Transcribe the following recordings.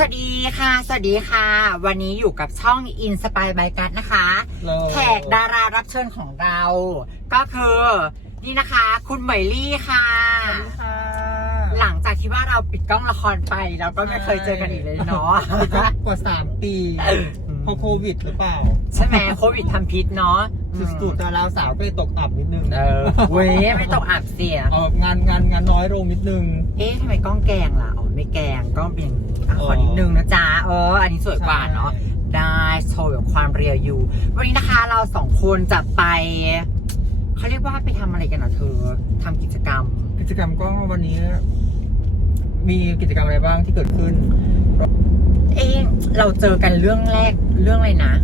วัสดีค่ะ สวัสดีค่ะ วันนี้อยู่กับช่อง Inspire by กันะคะ แขกดารารับเชิญของเรา ก็คือนี่นะคะ คุณเหมยลี่ค่ะสวัสดีค่ะ หลังจากที่ว่าเราปิดกล้องละครไปเราก็ไม่เคยเจอกันอีกเลยเนาะปิดก็กว่า3ปีเพราะโควิดหรือเปล่า ใช่ไหมโควิดทำพิษเนาะอืมสุดๆดาราสาวก็เลยตกอับนิดนึงเออเว้ยไม่ตกอับเสียเอองานงานงานน้อยลงนิดนึง เอ๊ะทำไมกล้องแกงล่ะอ๋อไม่แกงกล้องเป็นอย่างนี้ อะขอนิดนึงนะจ๊ะเออ อันนี้สวยกว่าเนาะได้โชว์แบบความเรียวอยู่ วันนี้นะคะเราสองคนจะไปเขาเรียกว่าไปทำอะไรกันเหรอเธอทำกิจกรรม กิจกรรมก็วันนี้ มีกิจกรรมอะไรบ้างที่เกิดขึ้น เอ๊ะเราเจอกันเรื่องแรกเรื่องอะไรนะ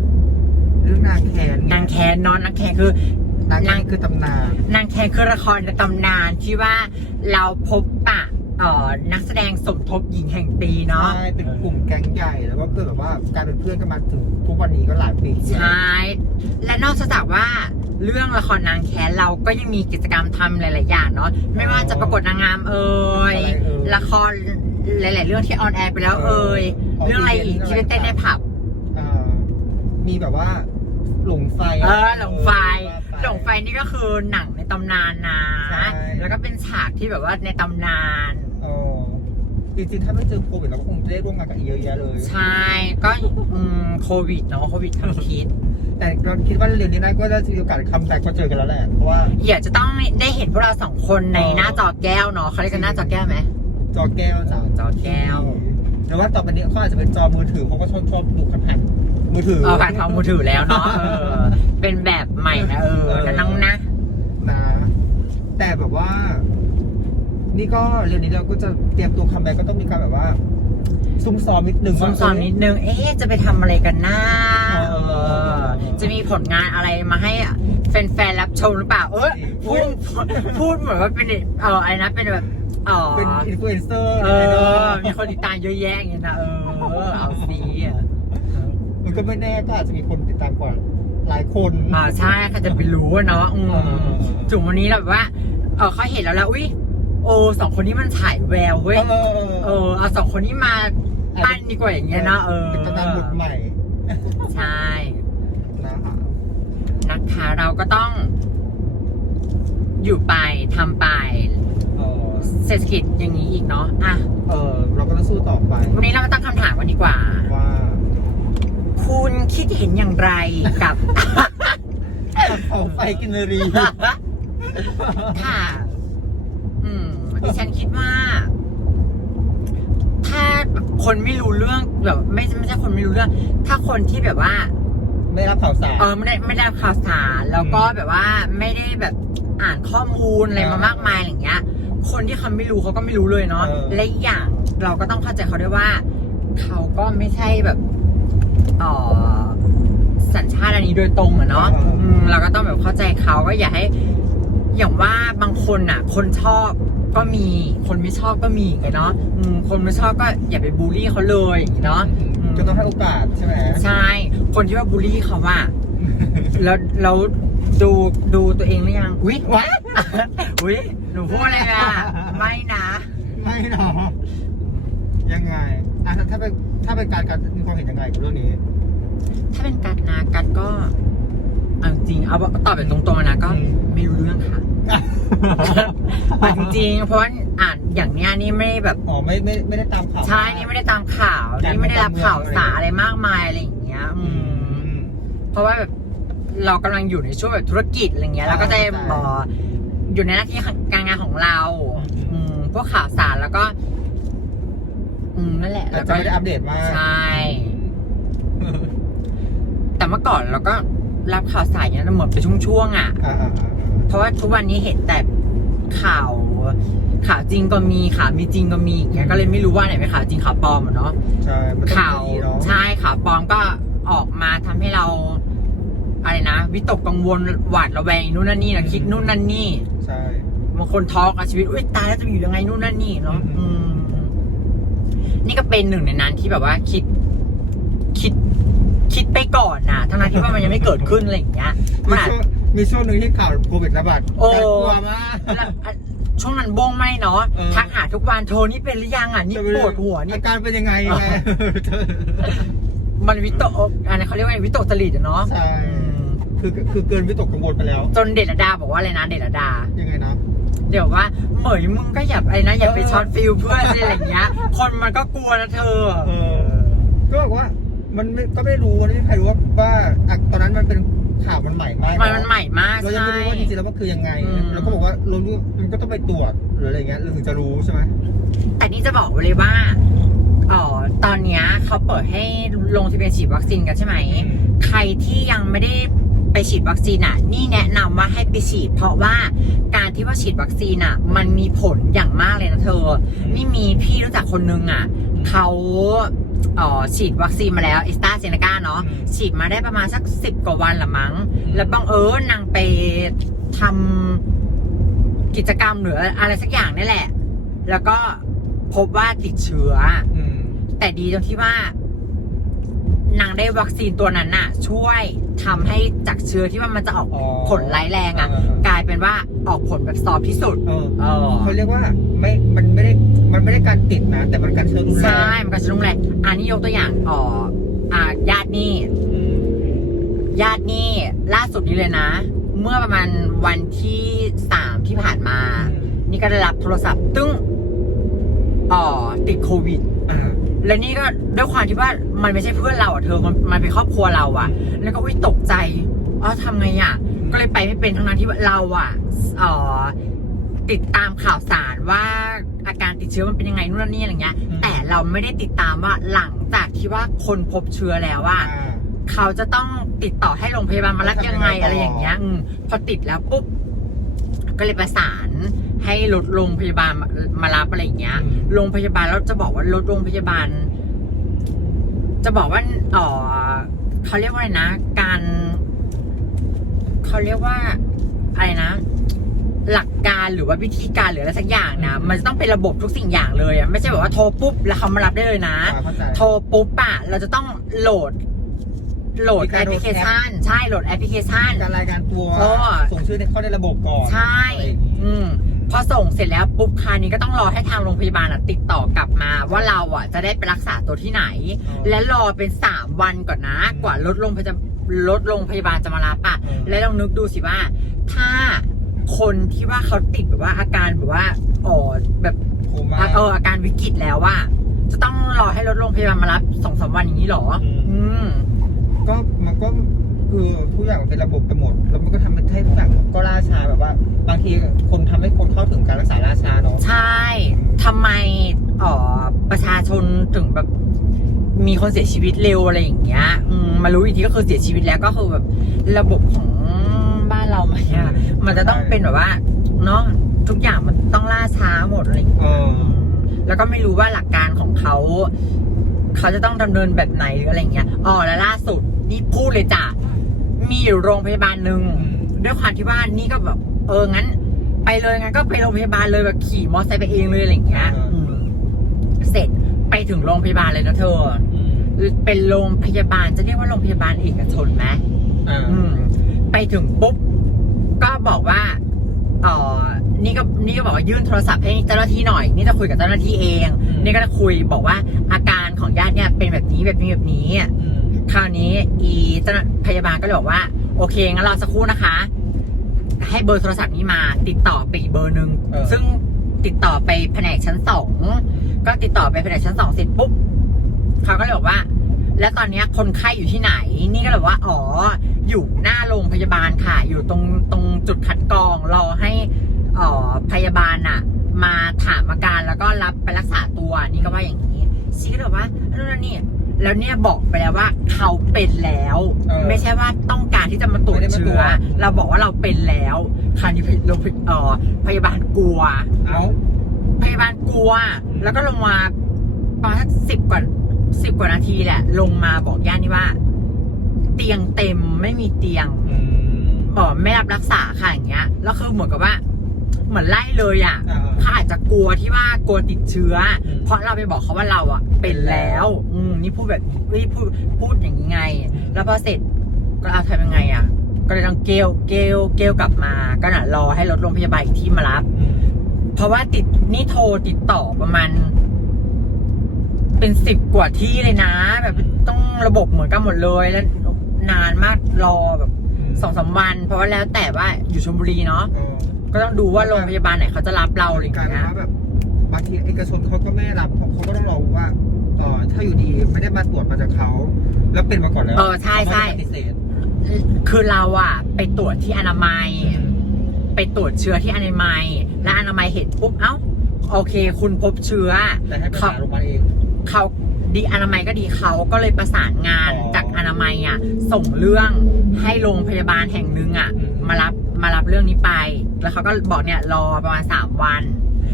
เรื่องนางแคนนางแคนเนอนนางแคนคือนางแคนนางคือตำนาน นางแคนคือละครในตำนานที่ว่าเราพบปะ เอ่อนักแสดงสมทบหญิงแห่งปีเนาะ ใช่เป็นกลุ่มแก๊งใหญ่แล้วก็เกิดแบบว่าการเป็นเพื่อนกันมาถึงทุกวันนี้ก็หลายปีใช่ และนอกจากว่าเรื่องละครนางแค้นเราก็ยังมีกิจกรรมทำหลาย ๆ อย่างเนาะไม่ว่าจะประกวดนางงามเอ่ยอะไรเอ่ยละครหลาย ๆ เรื่องที่ออนแอร์ไปแล้วเอ่ยเออเรื่องอะไรอีกเรื่องอะไรที่ไปเต้นในผับอ่ามีแบบว่าหลงไฟเออหลงไฟเออว่าไปหลงไฟนี่ก็คือหนังในตำนานนะใช่แล้วก็เป็นฉากที่แบบว่าในตำนานเออ จริงๆถ้าไม่เจอโควิดเราก็คงจะได้ร่วมงานกับอีกเยอะแยะเลย ใช่ก็อืมโควิดเนาะโควิดทำพิษแต่เราคิดว่าเร็วๆนี้นะก็ได้มีโอกาสคัมแบ็กก็เจอกันแล้วแหละเพราะว่า อยากจะต้องได้เห็นพวกเราสองคนในเออหน้าจอแก้วเนาะเขาเรียกกันหน้าจอแก้วไหมจอแก้วจ้ะจอแก้วหรือว่าต่อไปนี้เขาอาจจะเป็นจอมือถือเขาก็ชอบชอบดูผ่านๆมือถือเออผ่านทางมือถือแล้วเนาะเออเป็นแบบใหม่นะเออเออนะน้องนะนะแต่แบบว่า นี่ก็เร็วนี้เราก็จะเตรียมตัวคัมแบ็กก็ต้องมีการแบบว่าซุ่มซ้อมนิดนึงสอนสอนนิดนึง เอ๊ะ จะไปทำอะไรกันนะเออเออจะมีผลงานอะไรมาให้แฟนๆรับชมหรือเปล่า เออพูดพูดเหมือนว่าเป็นเอออะไรนะเป็นแบบเออเป็นอินฟลูเอนเซอร์เออ มีคนติดตามเยอะแยะอย่างเงี้ยนะเออเอาสิอะมันก็ไม่แน่ก็อาจจะมีคนติดตามก่อนหลายคนอ่าใช่ใครจะไปรู้อะเนาะอืมเออจุ่มวันนี้เราแบบว่าเออเขาเห็นแล้วแล้วอุ้ย โอ้สองคนนี้มันฉายแววเว้ย เออเออเอาสองคนนี้มาปั้นดีกว่าอย่างเงี้ยเนาะเออเป็นตำนานบทใหม่ใช่นะคะนะคะเราก็ต้อง อยู่ไปทำไปเออเศรษฐกิจอย่างนี้อีกเนาะอะเออเราก็ต้องสู้ต่อไปวันนี้เรามาตั้งคำถามกันดีกว่า ว่า คุณคิดเห็นอย่างไรกับเขาไฟกินรีค่ะอืม ดิฉันคิดว่า ถ้าคนไม่รู้เรื่องแบบ ไม่ไม่ใช่คนไม่รู้เรื่อง ถ้าคนที่แบบว่า ไม่รับข่าวสาร เออไม่ได้ไม่ได้รับข่าวสารแล้วก็แบบว่าไม่ได้แบบอ่านข้อมูลอะไรมามากมายอะไรอย่างเงี้ย คนที่เขาไม่รู้เขาก็ไม่รู้เลยเนาะเออ และอีกอย่างเราก็ต้องเข้าใจเขาด้วยว่า เขาก็ไม่ใช่แบบเออสัญชาติอันนี้โดยตรงอะเนาะอืมเราก็ต้องแบบเข้าใจเขาก็อย่าให้ อย่างว่าบางคนอะ คนชอบก็มี คนไม่ชอบก็มีอย่างเงี้ยเนาะอืมคนไม่ชอบก็อย่าไปบูลลี่เขาเลยอย่างเงี้ยเนาะก็ต้องให้โอกาสใช่ไหมใช่ คนที่ว่าบูลลี่เขาว่า แล้วแล้วดูดูตัวเองหรือยังอุ้ยว้าอุ้ยหนูพูดอะไรอะ ไม่นะ ไม่หรอยังไงอะถ้าถ้าเป็นถ้าเป็นการการมีความเห็นยังไงกับเรื่องนี้ ถ้าเป็นการนากันก็ เอาจริงเอาตอบแบบตรงๆนะก็อืมไม่รู้เรื่องค่ะเอาจริงๆเพราะว่าอ่านอย่างเนี้ยนี่ไม่แบบอ๋อไม่ไม่ไม่ได้ตามข่าวใช่นี่ไม่ได้ตามข่าวนี่ไม่ได้รับข่าวสารอะไรมากมายอะไรอย่างเงี้ย อือืมมเพราะว่าแบบเรากำลังอยู่ในช่วงแบบธุรกิจอะไรเงี้ยอ่าเราก็จะเข้าใจบอกอยู่ในหน้าที่การงานของเรา อืมอืมพวกข่าวสารแล้วก็ อืมนั่นแหละแต่แล้วจะก็ไม่ได้อัปเดตมากใช่แต่เมื่อก่อนเราก็ รับข่าวสารเนี้ยเหมือนเป็นช่วงๆอะ อ่าอ่าอ่าเพราะว่าทุกวันนี้เห็นแต่ข่าว ข่าวจริงก็มีข่าวไมีจริงก็มีอย่างเงี้ยก็เลยไม่รู้ว่าไหนเป็นข่าวจริงข่าวปลอมอะเนาะ ใช่มันต้องข่าวดีเนาะใช่ข่าวปลอมก็ออกมาทำให้เรา อะไรนะ วิตกกังวลหวาดระแวงนู่นนั่นนี่นะคิดนู่นนั่นนี่ใช่ บางคนท้อกับชีวิตอุ้ยตายแล้วจะอยู่ยังไงนู่นนั่นนี่เนาะอือืมมนี่ก็เป็นหนึ่งในนั้นที่แบบว่าคิดคิด คิดไปก่อนนะทั้งนั้นที่ว่ามันยังไม่เกิดขึ้นอะไรอย่างเงี้ยมีมันอาจช่วงมีช่วงหนึ่งที่ข่าวโควิดระบาดโอ้ น่ากลัวมาก แล้วช่วงนั้นบ้งไม่เนาะเออ ทักหาทุกวันโทรนี่เป็นหรือยังอะนี่ปวดหัวนี่อาการเป็นยังไงไง มันวิตกอันนี้เขาเรียกว่าวิตกจริตอะเนาะใช่ อืมคือคือเกินวิตกกังวลไปแล้ว จนเดชรดาบอกว่าอะไรนะเดชรดา ยังไงนะ เดี๋ยวว่าเหมยมึงก็อย่าไอ้นะอย่าไปเออช็อตฟิลเพื่อนสิอะไรอย่างเงี้ย คนมันก็กลัวนะเธอ เออ ก็บอกว่า มันไม่ก็ไม่รู้ไม่มีใครรู้ว่าว่าอะตอนนั้นมันเป็นข่าวมันใหม่มากมันมันใหม่มากเรายังใช่ ไม่รู้ว่าจริงๆแล้วมันคือยังไงอืม เราก็บอกว่าเรารู้มันก็ต้องไปตรวจหรืออะไรเงี้ยเราถึงจะรู้ใช่ไหมแต่นี่จะบอกเลยว่าอ๋อตอนเนี้ยเขาเปิดให้ลงทะเบียนฉีดวัคซีนกันใช่ไหม ใครที่ยังไม่ได้ไปฉีดวัคซีนอะ นี่แนะนำว่าให้ไปฉีด เพราะว่าการที่ว่าฉีดวัคซีนอะ มันมีผลอย่างมากเลยนะเธอ นี่มีพี่รู้จักคนนึงอะ เขา เอ่อฉีดวัคซีนมาแล้วอิสตาเซเนกาเนาะอืมฉีดมาได้ประมาณสักสิบกว่าวันละมั้ง อืม แล้วบังเอิญนางไปทำกิจกรรมหรืออะไรสักอย่างนี่แหละ แล้วก็พบว่าติดเชื้อ อืม แต่ดีตรงที่ว่านางได้วัคซีนตัวนั้นน่ะ ช่วยทำให้จากเชื้อที่ว่ามันจะออกอ๋อผลร้ายแรงอะ เออเออกลายเป็นว่าออกผลแบบซอฟต์ที่สุด เออเออ เขาเรียกว่าไม่มันไม่ได้ มันไม่ได้การติดนะ แต่มันการเชื้อรุนแรงใช่มันก็จะรุนแรงอันนี้ยกตัวอย่างอ๋ออ่าญาตินี่ อืมญาตินี่ล่าสุดนี้เลยนะ เมื่อประมาณวันที่สามที่ผ่านมา นี่ก็ได้รับโทรศัพท์ตึ้งอ๋อติดโควิด อ่าและนี่ก็ด้วยความที่ว่ามันไม่ใช่เพื่อนเราอะเธอมันมันเป็นครอบครัวเราอะ แล้วก็วิตกใจอ๋อทำไงอะ ก็เลยไปไม่เป็นทั้งนั้นที่ว่าเราอะเอ่อติดตามข่าวสารว่า อาการติดเชื้อมันเป็นยังไงนู่นนนนี่อะไรเงี้ยอืมแต่เราไม่ได้ติดตามว่าหลังจากที่ว่าคนพบเชื้อแล้วว่าอ่าเขาจะต้องติดต่อให้โรงพยาบาลมารับยังไงทำยังไงต่อออะไรอย่างเงี้ยอืมพอติดแล้วปุ๊บก็เลยประสานให้รถโรงพยาบาลมามารับอะไรอย่างเงี้ย โรงพยาบาลแล้วจะบอกว่ารถโรงพยาบาล จะบอกว่าเออเขาเรียกว่าอะไรนะ การ เขาเรียกว่าอะไรนะ หลักการหรือว่าวิธีการหรืออะไรสักอย่างนะ มันจะต้องเป็นระบบทุกสิ่งอย่างเลยอะไม่ใช่แบบว่าโทรปุ๊บแล้วเขามารับได้เลยนะ อ่าเข้าใจ โทรปุ๊บอะเราจะต้องโหลด โหลดมีแอการปโหพลดลิเคชันใช่โหลดแอปพลิเคชัน การรายงานตัวโอ้ส่งชื่อในเข้าในระบบก่อนใช่ อะไรอย่างงี้อืม พอส่งเสร็จแล้วปุ๊บคราวนี้ก็ต้องรอให้ทางโรงพยาบาลอะติดต่อกลับมา ว่าเราอะจะได้ไปรักษาตัวที่ไหน และรอเป็นสามวันก่อนนะ กว่ารถโรงพยาบาลรถโรงพยาบาลจะมารับอะอืมและลองนึกดูสิว่า ถ้า คนที่ว่าเขาติดแบบว่าอาการแบบว่าอ๋อแบบโคม่าเอออาการวิกฤตแล้วว่า จะต้องรอให้รถโรงพยาบาลมารับสองสามวันอย่างนี้เหรออืมอืมก็มันก็คือทุกอย่างมันเป็นระบบไปหมด แล้วมันก็ทำให้ทุกอย่างก็ล่าช้าแบบว่า บางทีคนทำให้คนเข้าถึงการรักษาล่าช้าเนาะใช่ทำไมเอ๋อประชาชนถึงแบบมีคนเสียชีวิตเร็วอะไรอย่างเงี้ยอืมมารู้อีกทีก็คือเสียชีวิตแล้วก็คือแบบระบบของ บ้านเรามันเนี่ยมันจะต้องเป็นแบบว่าเนาะทุกอย่างมันต้องล่าช้าหมดอะไรอย่างเงี้ยเออ แล้วก็ไม่รู้ว่าหลักการของเขา เขาจะต้องดำเนินแบบไหนหรืออะไรเงี้ยอ๋อแล้วล่าสุดนี่พูดเลยจ้ะมีอยู่โรงพยาบาลหนึ่งอืม ด้วยความที่ว่านี่ก็แบบเอองั้น ไปเลยงั้นก็ไปโรงพยาบาลเลยแบบขี่มอเตอร์ไซค์ไปเองเลยอะไรอย่างเงี้ยอืมเสร็จไปถึงโรงพยาบาลเลยนะเธอ อืมเป็นโรงพยาบาลจะเรียกว่าโรงพยาบาลเอกชนไหมอ่าอืม ไปถึงปุ๊บก็ บอกว่าเออนี่ก็นี่ก็บอกว่ายื่นโทรศัพท์ให้เจ้าหน้าที่หน่อย นี่จะคุยกับเจ้าหน้าที่เอง อืม นี่ก็จะคุยบอกว่าอาการของญาติเนี่ยเป็นแบบนี้แบบนี้แบบนี้ อืมคราวนี้อีเจ้าหน้าพยาบาลก็เลยบอกว่า โอเคงั้นรอสักครู่นะคะ ให้เบอร์โทรศัพท์นี้มาติดต่อไปอีกเบอร์หนึ่งเออ ซึ่งติดต่อไปแผนกชั้นสองก็ติดต่อไปแผนกชั้นสองเสร็จปุ๊บเขาก็เลยบอกว่า แล้วตอนเนี้ยคนไข้อยู่ที่ไหน นี่ก็เลยบอกว่า อ๋อ อยู่หน้าโรงพยาบาลค่ะ อยู่ตรงตรงจุดคัดกรอง รอให้เอ่อพยาบาลน่ะมาถามอาการแล้วก็รับไปรักษาตัว นี่ก็ว่าอย่างนี้ชีก็เลยบอกว่านั่นนี่แล้วเนี่ยบอกไปแล้วว่าเขาเป็นแล้วเออไม่ใช่ว่าต้องการที่จะมาตรวจไม่ได้มาตรเชื้วอจเราบอกว่าเราเป็นแล้วคราวนี้โรงพยเอ่อพยาบาลกลัว เอ้าพยาบาลกลัว แล้วก็ลงมาประมาณสักสิบกว่า สิบกว่านาทีแหละ ลงมาบอกญาตินี่ว่า เตียงเต็มไม่มีเตียงอืมบอกไม่รับรักษาค่ะอย่างเงี้ยแล้วคือเหมือนกับว่า เหมือนไล่เลยอะอ่าเขาอาจจะกลัวที่ว่ากลัวติดเชื้ออมเพราะเราไปบอกเขาว่าเราอะ เป็นแล้ว อืมนี่พูดแบบนี้เฮ้ยพูดพูดอย่างนี้ไง แล้วพอเสร็จก็เอาทำยังไงอะ ก็เลยต้องเกลเกลเกลกลับมา ก็น่ะรอให้รถโรงพยาบาลอีกที่มารับอืมเพราะว่าติดนี่โทรติดต่อประมาณ เป็นสิบกว่าที่เลยนะ แบบต้องระบบเหมือนกันหมดเลยแล้วนานมากรอแบบสองสามวัน เพราะว่าแล้วแต่ว่าอยู่ชลบุรีเนาะเออก็ต้องดูว่าโรงพยาบาลไหนเขาจะรับเราอะไรอย่างกลายเป็นเงี้ยว่าแบบบางทีเอกชนเขาก็ไม่รับเพราะเขาก็ต้องรอว่าเออถ้าอยู่ดีไม่ได้มาตรวจมาจากเขาแล้วเป็นมาก่อนแล้วเออใช่ใช่เขาก็จะปฏิเสธคือเราอะไปตรวจที่อนามัย ไปตรวจเชื้อที่อนามัย และอนามัยเห็นปุ๊บเอ้าโอเค คุณพบเชื้อแต่ให้ไปหาโรงพยาบาลเอง เขาดีอนามัยก็ดีเขาก็เลยประสานงานอ๋อจากอนามัยอะส่งเรื่องให้โรงพยาบาลแห่งหนึ่งอะอืมมารับมารับเรื่องนี้ไป แล้วเขาก็บอกเนี่ยรอประมาณสามวัน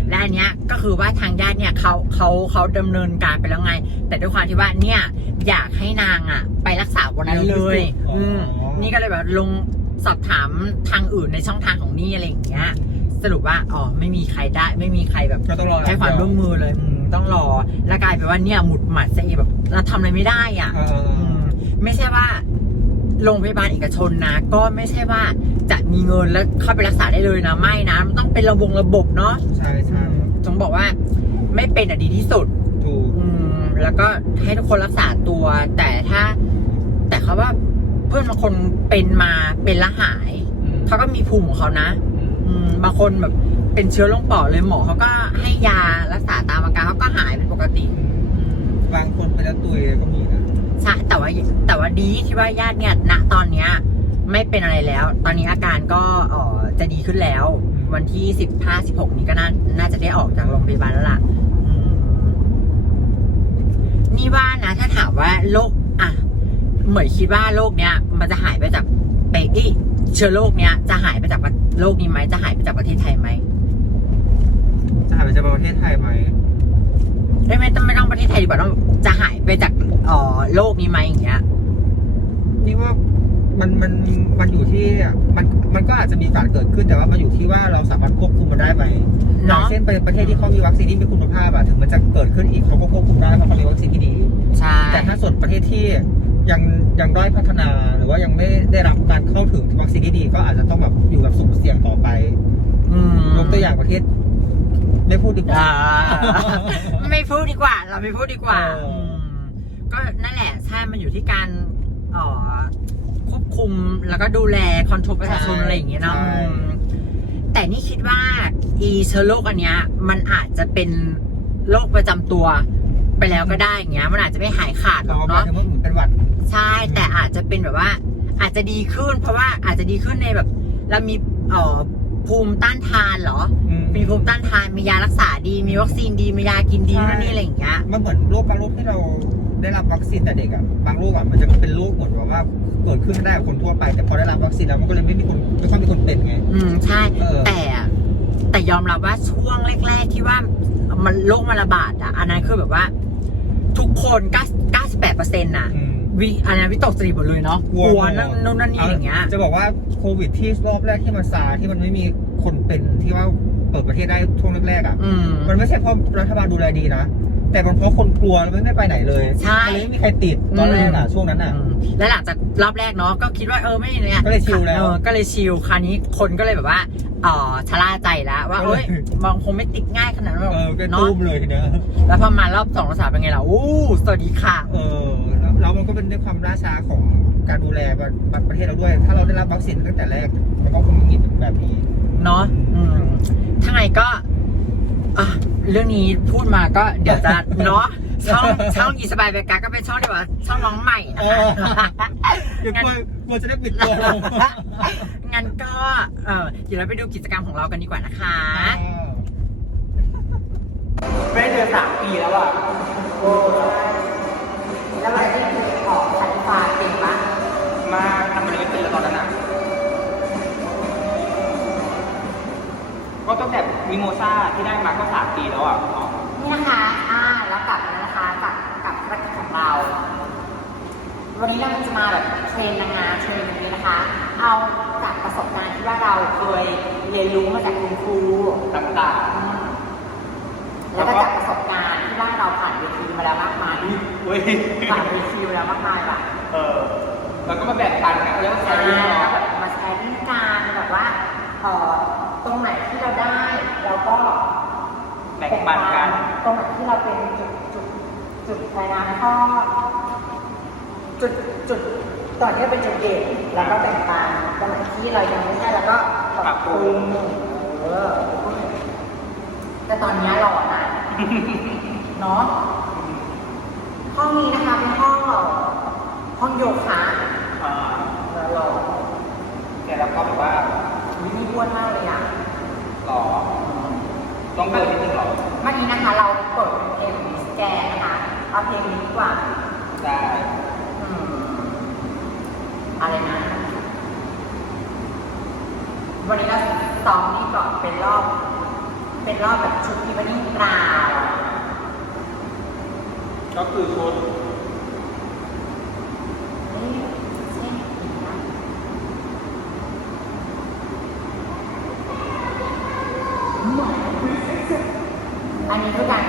และอันเนี้ยก็คือว่าทางญาติเนี่ยเขาเขาเขาดำเนินการไปแล้วไง แต่ด้วยความที่ว่าเนี่ยอยากให้นางอะ ไปรักษาวันนั้นเลยอ๋ออือืมนี่ก็เลยแบบลงสอบถามทางอื่นในช่องทางของนี่อะไรอย่างเงี้ย สรุปว่าอ๋อไม่มีใครได้ ไม่มีใครแบบก็ต้องรอให้ความร่วมมือเลยอืม ต้องรอ แล้วกลายเป็นว่าเนี่ยหมุดหมัดซะเองแบบเราทำอะไรไม่ได้อะ เอออืมไม่ใช่ว่าโรงพยาบาลเอกชนนะ ก็ไม่ใช่ว่าจะมีเงินแล้วเข้าไปรักษาได้เลยนะ ไม่นะ มันต้องเป็นระบงระบบเนาะใช่ใช่จงบอกว่าไม่เป็นอะดีที่สุด ถูก อืม แล้วก็ให้ทุกคนรักษาตัว แต่ถ้า แต่เขาว่าเพื่อนบางคนเป็นมาเป็นและหายอืมเขาก็มีภูมิของเขานะ อืมอืมบางคนแบบ เป็นเชื้อลงปอดเลยหมอเขาก็ให้ยารักษาตามอาการเขาก็หายเป็นปกติอืมบางคนเป็นแล้วตุยก็มีนะใช่แต่ว่าแต่ว่าดีที่ว่าญาติเนี่ยณตอนเนี้ย ไม่เป็นอะไรแล้ว ตอนนี้อาการก็เออจะดีขึ้นแล้ว วันที่สิบห้าสิบหกนี้ก็น่าน่าจะได้ออกจากโรงพยาบาลแล้วล่ะอืมนี่ว่านะถ้าถามว่าโรคอะ เหมยคิดว่าโรคเนี้ย มันจะหายไปจากไปอีเชื้อโรคเนี้ยจะหายไปจากโรคนี้ไหมจะหายไปจากประเทศไทยไหม จะหายไปจากประเทศไทยไหมไม่ไม่ต้องไม่ต้องประเทศไทยดีกว่าต้องจะหายไปจากเอ่อโลกนี้ไหมอย่างเงี้ย นี่ว่ามันมันมันอยู่ที่มันมันก็อาจจะมีการเกิดขึ้นแต่ว่ามันอยู่ที่ว่าเราสามารถควบคุมมันได้ไหมอย่าเนาะงเช่นประประเทศที่เขามีวัคซีนที่มีคุณภาพอะถึงมันจะเกิดขึ้นอีกเขาก็ควบคุมได้เพราะเขามีวัคซีนที่ดี ใช่ แต่ถ้าส่วนประเทศที่ยังยังด้อยพัฒนาหรือว่ายังไม่ได้รับการเข้าถึงวัคซีนที่ดี ก็อาจจะต้องแบบอยู่กับสุ่มเสี่ยงต่อไป อืมยกตัวอย่างประเทศ ไม่พูดดีกว่าอ่า ไม่พูดดีกว่า เราไม่พูดดีกว่าเอออื มก็นั่นแหละใช่มันอยู่ที่การเอ่อควบคุมแล้วก็ดูแลคอนโทรลประชาชนอะไรอย่างเงี้ยเนาะใช่ อืมแต่นี่คิดว่าอีเชื้อโรคอันเนี้ย มันอาจจะเป็นโรคประจำตัวไปแล้วก็ได้อย่างเงี้ย มันอาจจะไม่หายขาดหรเราอกหมายเนาะ ถึงว่าเหมือนเป็นหวัด ใช่แต่อาจจะเป็นแบบว่า อาจจะดีขึ้น เพราะว่าอาจจะดีขึ้นในแบบ เรามีเอ่อภูมิต้านทานเหรออื มมีภูมิต้านทานมียารักษาดีมีวัคซีนดีมียากินดีใช่นั่นนี่อะไรอย่างเงี้ย มันเหมือนโรคบางโรคที่เราได้รับวัคซีนแต่เด็กอะบางโรคอะมันจะเป็นโรคเหมือนแบบว่าเกิดขึ้นได้กับคนทั่วไป แต่พอได้รับวัคซีนแล้วมันก็เลยไม่มีคนไม่ค่อยมีคนเป็นไง อืมใช่ เออ แต่แต่ยอมรับว่าช่วงแรก ๆ ที่ว่ามันโรคมันระบาดอะอันนั้นคือแบบว่า ทุกคน98เปอร์เซ็นต์น่ะ อืม วิอันนั้นวิตกสติหมดเลยเนาะกลัวนั่นนู่นนั่นนี่อย่างเงี้ย จะบอกว่าโควิดที่รอบแรกที่มันซาที่มันไม่มีคนเป็นที่ว่า เปิดประเทศได้ช่วงแรกๆอะ อืม มันไม่ใช่เพราะรัฐบาลดูแลดีนะ แต่มันเพราะคนกลัวแล้วไม่ไปไหนเลยใช่ มันเลยไม่มีใครติดตอนแรกอะช่วงนั้นอะ อืมแล้วหลังจากรอบแรกเนาะก็คิดว่าเออไม่เนี่ยก็เลยชิลแล้วเออก็เลยชิลคราวนี้คนก็เลยแบบว่าเออชะล่าใจแล้วว่าก็เลยเอ้ยมันคงไม่ติดง่ายขนาดนั้นหรอกเออก็เนาะตุ้มเลยทีเนี้ยแล้วพอมารอบสองรอบสามเป็นไงล่ะอู้สวัสดีค่ะ เออ แล้วแล้วมันก็เป็นด้วยความล่าช้าของการดูแลประเทศเราด้วย ถ้าเราได้รับวัคซีนตั้งแต่แรกมันก็คงไม่มีแบบนี้เนาะอืมถ้าไงก็อะเรื่องนี้พูดมาก็เดี๋ยวจะเนาะช่องช่องอีสบายเบกาก็เป็นช่องเดียวกับช่องน้องใหม่นะเอคะอเดี๋ยวกลัวกลัวจะได้ปิดตัวลงงั้นก็เออเดี๋ยวเราไปดูกิจกรรมของเรากันดีกว่านะคะไม่ได้เดือนสามปีแล้วอะ มาทำอะไรไม่เป็นแล้วตอนนั้นอะก็ตั้งแต่มิโมซ่าที่ได้มาก็สามปีแล้วอะนี่นะคะอ่าแล้วกลับมาแล้วนะคะกับกับภารกิจของเรา วันนี้เราจะมาแบบเทรนนางงามเทรนแบบนี้นะคะ เอาจากประสบการณ์ที่ว่าเราเคยเรียนรู้มาจากคุณครูต่างอืมแล้วก็จากประสบการณ์ที่ว่าเราผ่านเวทีมาแล้วมากมายๆเว้ยผ่านเวทีมาแล้วมากมายว่ะเออ แล้วก็มาแบ่งปันกันเรื่องแชใช่ร์แล้วแบบมาแชร์วิธีการแบบว่าเอ่อตรงไหนที่เราได้เราก็แบ่งปันกัน ตรงไหนที่เราเป็นจุดจุดจุดอะไรนะข้อจุดจุดตอนที่เป็นจุดเด่นแล้วก็แบ่งปันตรงไหนที่เรายังไม่ใช่แล้วก็ปรับปรุงเออแต่ตอนนี้หล่อนะ เนาะ ห้องนี้นะคะเป็นห้องเอ่อห้องโยคะอ่าหล่อ แต่เราก็แบบว่าวินี่อ้วนมากเลยอะ หล่อต้องเดินนิดนึงหรอเมื่อกี้นะคะเราเปิดเป็นเพลงมิสแกนนะคะ เอาเพลงนี้ดีกว่า ได้อืมอะไรนะ วันนี้เราซ้อมนี่ก่อนเป็นรอบ เป็นรอบแบบชุดพิบันนิ่งกราว ก็คือชุด เอ๊ะใช่อีกนะ อันนี้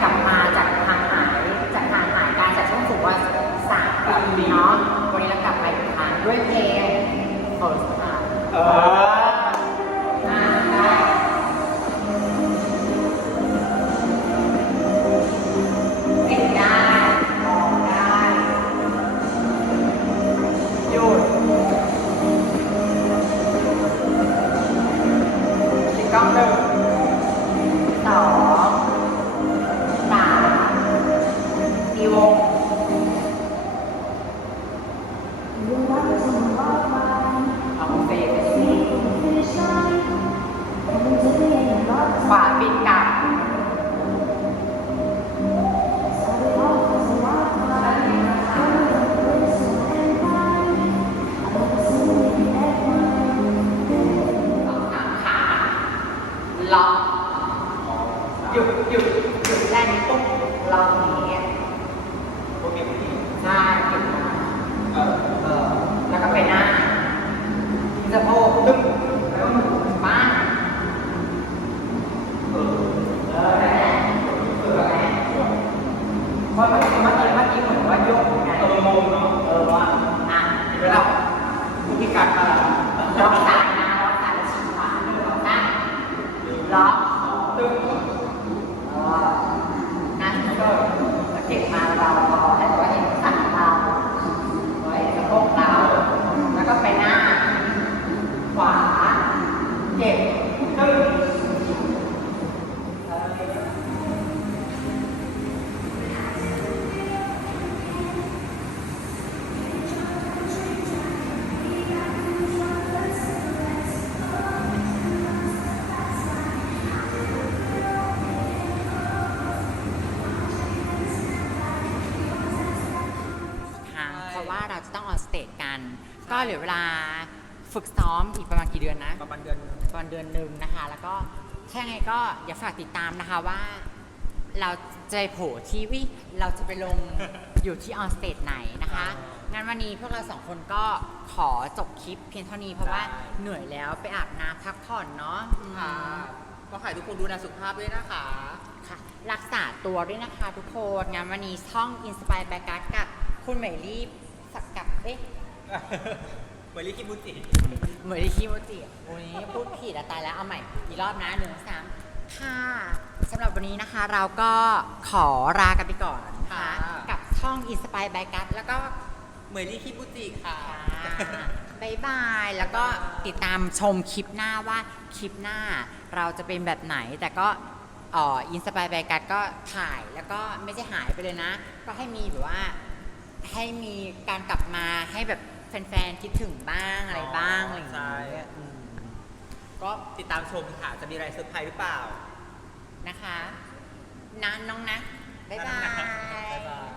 ล็ กันก็เหลือเวลาฝึกซ้อมอีกประมาณกี่เดือนนะ ประมาณเดือนหนึ่งประมาณเดือนหนึ่งนะคะ แล้วก็ถ้ายังไงก็อย่าฝากติดตามนะคะว่าเราจะไปโผล่ที่วิเราจะไปลงอยู่ที่ออนสเตจไหนนะคะ งั้นวันนี้พวกเราสองคนก็ขอจบคลิปเพียงเท่านี้เพราะว่าเหนื่อยแล้วไปอาบน้ำพักผ่อนเนาะอืมค่ะ ก็ขอให้ทุกคนดูแลสุขภาพด้วยนะคะ ค่ะ รักษาตัวด้วยนะคะทุกคนงานวันนี้ช่อง Inspire by Guard กับคุณเหมยรีบสักกับเอ๊ะ เหมือนลิคิมุจิเหมยรีคิโมจิโอ้ยพูดผิดอะตายแล้วเอาใหม่อีกรอบนะหนึ่งสามค่ะสำหรับวันนี้นะคะเราก็ขอลากันไปก่อนนะคะค่ะ กับช่อง Inspire by Guard แล้วก็เหมือนลิคิมุจิค่ะ ค่ะบายบาย แล้วก็ติดตามชมคลิปหน้าว่าคลิปหน้าเราจะเป็นแบบไหน แต่ก็อ่ออินสปายแบกัดก็ถ่ายแล้วก็ไม่ใช่หายไปเลยนะ ก็ให้มีแบบว่าให้มีการกลับมาให้แบบ แฟนๆ คิดถึงบ้างอะไรบ้างอะไรอย่างใช่เงี้ยอืมก็ติดตามชมค่ะ จะมีอะไรเซอร์ไพรส์หรือเปล่านะคะนานน้องนะบายบาย